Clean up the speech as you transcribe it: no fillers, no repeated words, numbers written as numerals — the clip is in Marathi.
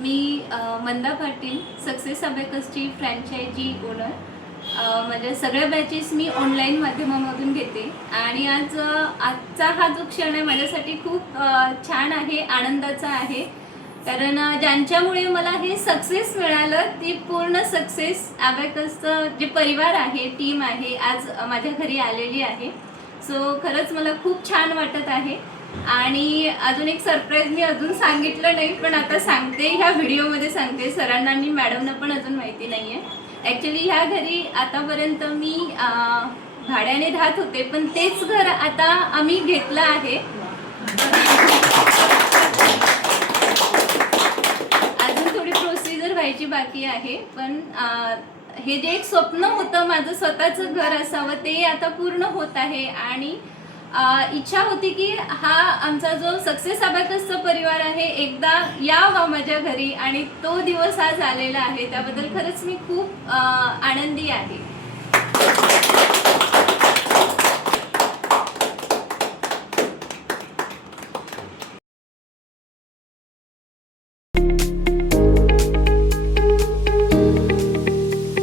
मी मंदा पाटील सक्सेस अबॅकसची फ्रँचायझी ओनर. म्हणजे सगळ्या बॅचेस मी ऑनलाईन माध्यमामधून घेते आणि आजचा हा जो क्षण आहे माझ्यासाठी खूप छान आहे, आनंदाचा आहे. कारण ज्यांच्यामुळे मला हे सक्सेस मिळालं ती पूर्ण सक्सेस अबॅकसचं जे परिवार आहे, टीम आहे, आज माझ्या घरी आलेली आहे. सो खरंच मला खूप छान वाटत आहे. आणि अजून एक सरप्राईज मी अजून सांगितलं नाही, पण आता सांगते, ह्या व्हिडिओमध्ये सांगते. सरांना आणि मॅडमना पण अजून माहिती नाही आहे. ॲक्च्युली ह्या घरी आतापर्यंत मी भाड्याने राहत होते, पण तेच घर आता आम्ही घेतलं आहे. अजून थोडी प्रोसिजर व्हायची बाकी आहे, पण हे जे एक स्वप्न होतं माझं स्वतःचं घर असावं ते आता पूर्ण होत आहे. आणि इच्छा होती की हा आमचा जो सक्सेस अबॅकसचा परिवार आहे एकदा यावा माझ्या घरी, आणि तो दिवस आज आलेला आहे. त्याबद्दल खरंच मी खूप आनंदी आहे.